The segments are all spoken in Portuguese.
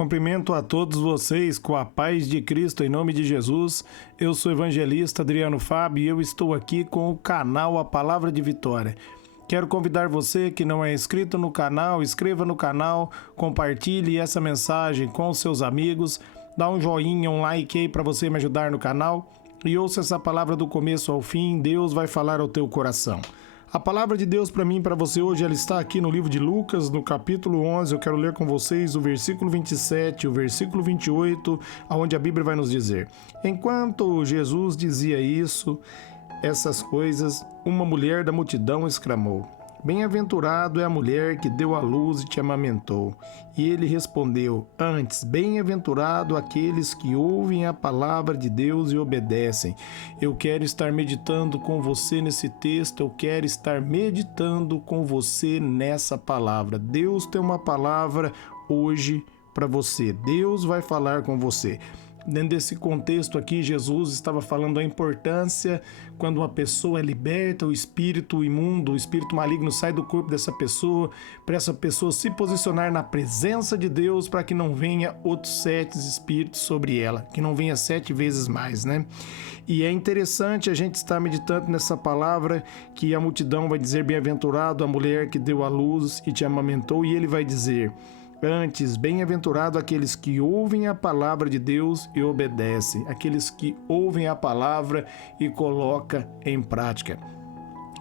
Cumprimento a todos vocês com a paz de Cristo em nome de Jesus. Eu sou o evangelista Adriano Fábio e eu estou aqui com o canal A Palavra de Vitória. Quero convidar você que não é inscrito no canal, inscreva no canal, compartilhe essa mensagem com seus amigos, dá um joinha, um like aí para você me ajudar no canal e ouça essa palavra do começo ao fim. Deus vai falar ao teu coração. A palavra de Deus para mim e para você hoje, ela está aqui no livro de Lucas, no capítulo 11. Eu quero ler com vocês o versículo 27, o versículo 28, onde a Bíblia vai nos dizer: Enquanto Jesus dizia essas coisas, uma mulher da multidão exclamou: Bem-aventurado é a mulher que deu à luz e te amamentou. E ele respondeu: Antes, bem-aventurado aqueles que ouvem a palavra de Deus e obedecem. Eu quero estar meditando com você nesse texto, eu quero estar meditando com você nessa palavra. Deus tem uma palavra hoje para você. Deus vai falar com você. Dentro desse contexto aqui, Jesus estava falando da importância quando uma pessoa é liberta, o espírito imundo, o espírito maligno sai do corpo dessa pessoa, para essa pessoa se posicionar na presença de Deus, para que não venha outros 7 espíritos sobre ela, que não venha 7 vezes mais, né? E é interessante a gente estar meditando nessa palavra que a multidão vai dizer: Bem-aventurado a mulher que deu à luz e te amamentou, e ele vai dizer: Antes, bem-aventurado aqueles que ouvem a palavra de Deus e obedecem, aqueles que ouvem a palavra e colocam em prática.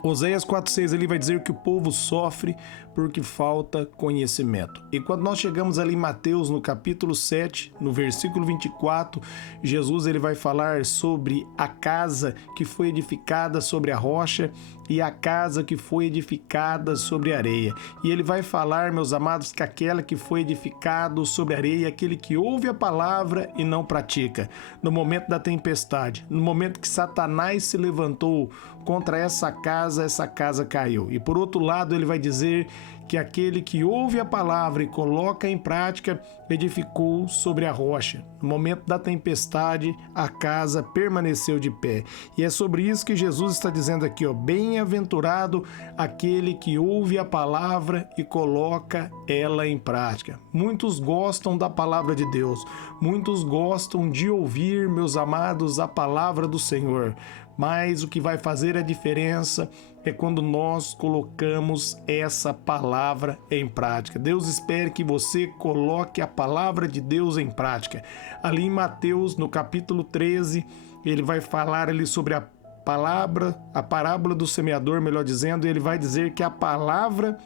Oséias 4,6 ali vai dizer que o povo sofre porque falta conhecimento. E quando nós chegamos ali em Mateus, no capítulo 7, no versículo 24, Jesus ele vai falar sobre a casa que foi edificada sobre a rocha e a casa que foi edificada sobre a areia. E ele vai falar, meus amados, que aquela que foi edificada sobre a areia é aquele que ouve a palavra e não pratica. No momento da tempestade, no momento que Satanás se levantou contra essa casa caiu. E por outro lado, ele vai dizer que aquele que ouve a palavra e coloca em prática edificou sobre a rocha. No momento da tempestade, a casa permaneceu de pé. E é sobre isso que Jesus está dizendo aqui, ó: Bem-aventurado aquele que ouve a palavra e coloca ela em prática. Muitos gostam da palavra de Deus, muitos gostam de ouvir, meus amados, a palavra do Senhor. Mas o que vai fazer a diferença é quando nós colocamos essa palavra em prática. Deus espera que você coloque a palavra de Deus em prática. Ali em Mateus, no capítulo 13, ele vai falar ali sobre a parábola do semeador, melhor dizendo, e ele vai dizer que a palavra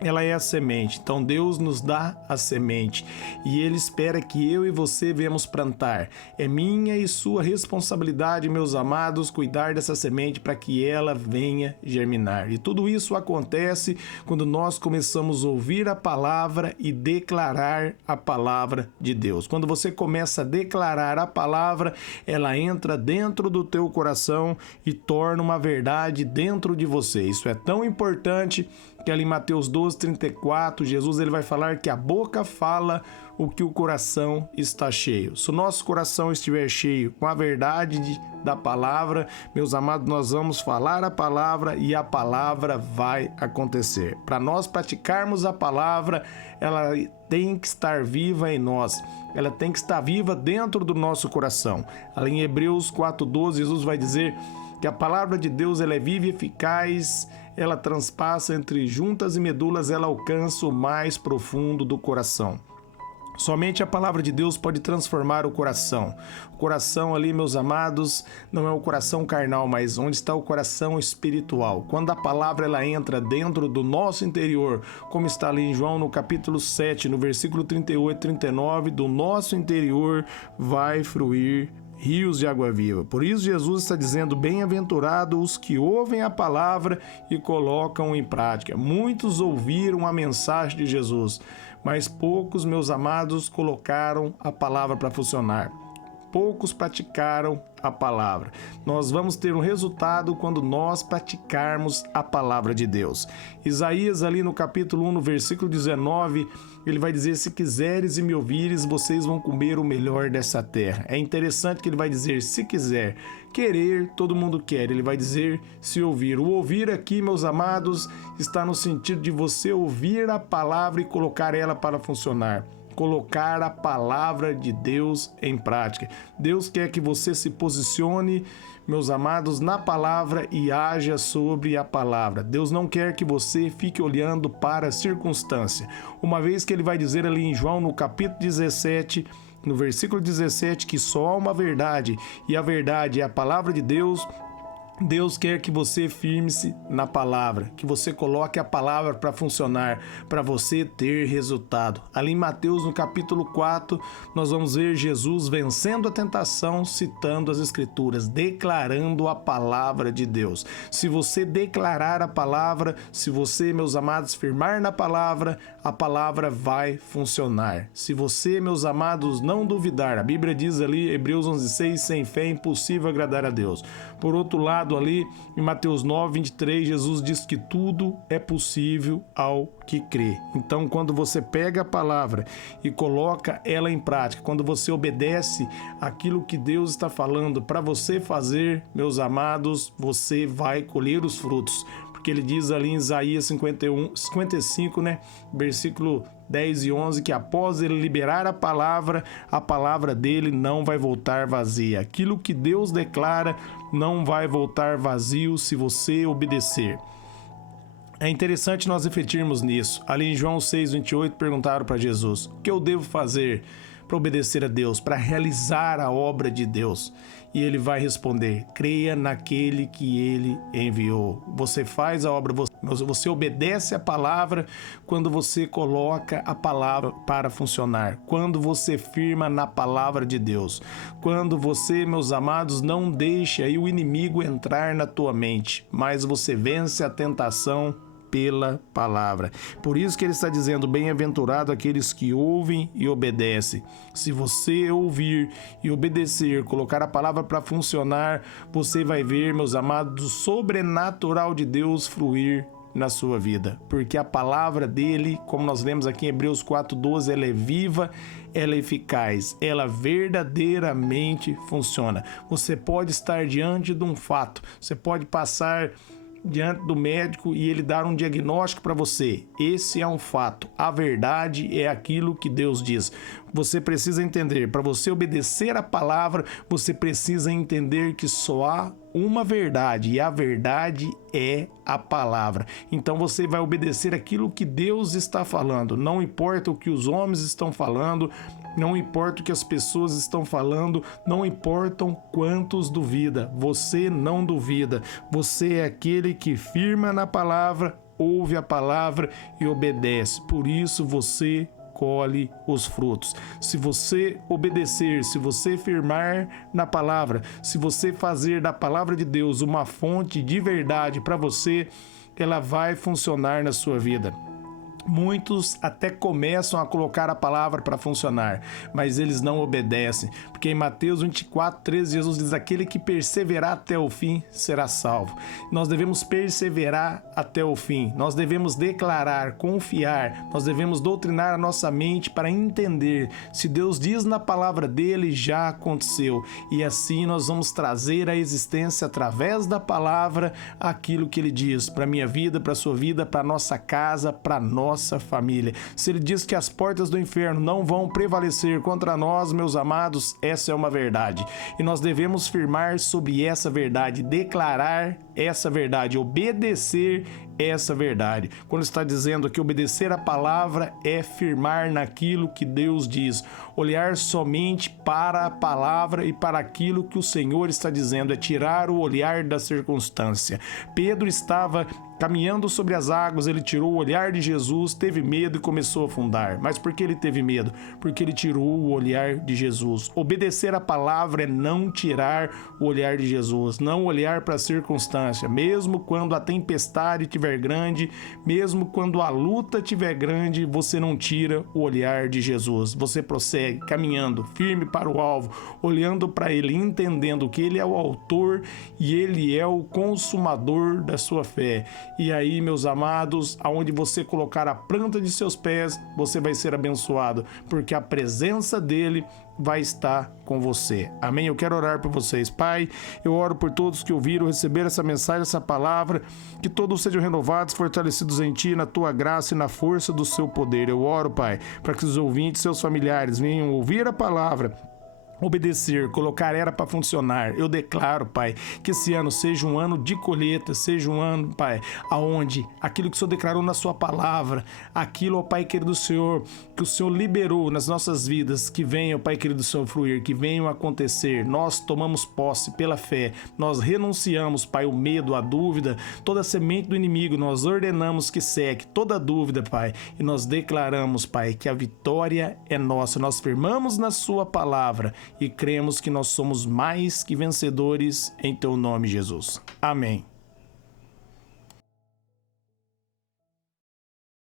ela é a semente. Então Deus nos dá a semente e Ele espera que eu e você venhamos plantar. É minha e sua responsabilidade, meus amados, cuidar dessa semente para que ela venha germinar. E tudo isso acontece quando nós começamos a ouvir a palavra e declarar a palavra de Deus. Quando você começa a declarar a palavra, ela entra dentro do teu coração e torna uma verdade dentro de você. Isso é tão importante que ali em Mateus 12:34, Jesus ele vai falar que a boca fala o que o coração está cheio. Se o nosso coração estiver cheio com a verdade da palavra, meus amados, nós vamos falar a palavra e a palavra vai acontecer. Para nós praticarmos a palavra, ela tem que estar viva em nós. Ela tem que estar viva dentro do nosso coração. Ali em Hebreus 4:12, Jesus vai dizer que a palavra de Deus ela é viva e eficaz, ela transpassa entre juntas e medulas, ela alcança o mais profundo do coração. Somente a palavra de Deus pode transformar o coração. O coração ali, meus amados, não é o coração carnal, mas onde está o coração espiritual. Quando a palavra ela entra dentro do nosso interior, como está ali em João no capítulo 7, no versículo 38 e 39, do nosso interior vai fluir rios de água viva. Por isso Jesus está dizendo: bem-aventurados os que ouvem a palavra e colocam em prática. Muitos ouviram a mensagem de Jesus, mas poucos, meus amados, colocaram a palavra para funcionar. Poucos praticaram a palavra. Nós vamos ter um resultado quando nós praticarmos a palavra de Deus. Isaías ali no capítulo 1, no versículo 19, ele vai dizer: se quiseres e me ouvires, vocês vão comer o melhor dessa terra. É interessante que ele vai dizer se quiser. Querer, todo mundo quer. Ele vai dizer se ouvir. O ouvir aqui, meus amados, está no sentido de você ouvir a palavra e colocar ela para funcionar. colocar a palavra de Deus em prática. Deus quer que você se posicione, meus amados, na palavra e haja sobre a palavra. Deus não quer que você fique olhando para a circunstância. Uma vez que ele vai dizer ali em João, no capítulo 17, no versículo 17, que só há uma verdade, e a verdade é a palavra de Deus. Deus quer que você firme-se na palavra, que você coloque a palavra para funcionar, para você ter resultado. Ali em Mateus, no capítulo 4, nós vamos ver Jesus vencendo a tentação, citando as Escrituras, declarando a palavra de Deus. Se você declarar a palavra, se você, meus amados, firmar na palavra, a palavra vai funcionar. Se você, meus amados, não duvidar, a Bíblia diz ali, Hebreus 11:6, sem fé é impossível agradar a Deus. Por outro lado, ali em Mateus 9:23, Jesus diz que tudo é possível ao que crê. Então, quando você pega a palavra e coloca ela em prática, quando você obedece aquilo que Deus está falando para você fazer, meus amados, você vai colher os frutos. Porque ele diz ali em Isaías 55, versículo 10 e 11, que após ele liberar a palavra dele não vai voltar vazia. Aquilo que Deus declara não vai voltar vazio se você obedecer. É interessante nós refletirmos nisso. Ali em João 6:28 perguntaram para Jesus: o que eu devo fazer para obedecer a Deus, para realizar a obra de Deus? E ele vai responder: creia naquele que ele enviou. Você faz a obra, você obedece a palavra quando você coloca a palavra para funcionar, quando você firma na palavra de Deus, quando você, meus amados, não deixa aí o inimigo entrar na tua mente, mas você vence a tentação pela palavra. Por isso que ele está dizendo: bem-aventurado aqueles que ouvem e obedecem. Se você ouvir e obedecer, colocar a palavra para funcionar, você vai ver, meus amados, o sobrenatural de Deus fluir na sua vida, porque a palavra dele, como nós lemos aqui em Hebreus 4:12, ela é viva, ela é eficaz, ela verdadeiramente funciona. Você pode estar diante de um fato, você pode passar diante do médico e ele dar um diagnóstico para você. Esse é um fato. A verdade é aquilo que Deus diz. Você precisa entender, para você obedecer a palavra, você precisa entender que só há uma verdade, e a verdade é a palavra. Então você vai obedecer aquilo que Deus está falando. Não importa o que os homens estão falando, não importa o que as pessoas estão falando, não importam quantos duvida. Você não duvida. Você é aquele que firma na palavra, ouve a palavra e obedece. Por isso você colhe os frutos. Se você obedecer, se você firmar na palavra, se você fazer da palavra de Deus uma fonte de verdade para você, ela vai funcionar na sua vida. Muitos até começam a colocar a palavra para funcionar, mas eles não obedecem, porque em Mateus 24:13 Jesus diz: aquele que perseverar até o fim será salvo. Nós devemos perseverar até o fim, nós devemos declarar, confiar, nós devemos doutrinar a nossa mente para entender, se Deus diz na palavra dele, já aconteceu, e assim nós vamos trazer à existência através da palavra aquilo que ele diz para a minha vida, para a sua vida, para a nossa casa, para a nossa família. Se ele diz que as portas do inferno não vão prevalecer contra nós, meus amados, essa é uma verdade. E nós devemos firmar sobre essa verdade, declarar essa verdade, obedecer essa verdade. Quando está dizendo que obedecer a palavra é firmar naquilo que Deus diz, olhar somente para a palavra e para aquilo que o Senhor está dizendo, é tirar o olhar da circunstância. Pedro estava caminhando sobre as águas, ele tirou o olhar de Jesus, teve medo e começou a afundar. Mas por que ele teve medo? Porque ele tirou o olhar de Jesus. Obedecer a palavra é não tirar o olhar de Jesus, não olhar para a circunstância, mesmo quando a tempestade estiver grande, mesmo quando a luta estiver grande, você não tira o olhar de Jesus. Você prossegue caminhando firme para o alvo, olhando para ele, entendendo que ele é o autor e ele é o consumador da sua fé. E aí, meus amados, aonde você colocar a planta de seus pés, você vai ser abençoado, porque a presença dele vai estar com você. Amém? Eu quero orar por vocês, Pai. Eu oro por todos que ouviram, receberam essa mensagem, essa palavra, que todos sejam renovados, fortalecidos em Ti, na Tua graça e na força do Seu poder. Eu oro, Pai, para que os ouvintes, seus familiares, venham ouvir a palavra, obedecer, colocar ela para funcionar. Eu declaro, Pai, que esse ano seja um ano de colheita, seja um ano, Pai, aonde aquilo que o Senhor declarou na sua palavra, aquilo, ó Pai querido Senhor, que o Senhor liberou nas nossas vidas, que venha, ó Pai querido Senhor, fluir, que venham acontecer. Nós tomamos posse pela fé, nós renunciamos, Pai, o medo, a dúvida, toda a semente do inimigo, nós ordenamos que seque toda dúvida, Pai, e nós declaramos, Pai, que a vitória é nossa. Nós firmamos na sua palavra e cremos que nós somos mais que vencedores em Teu nome, Jesus. Amém.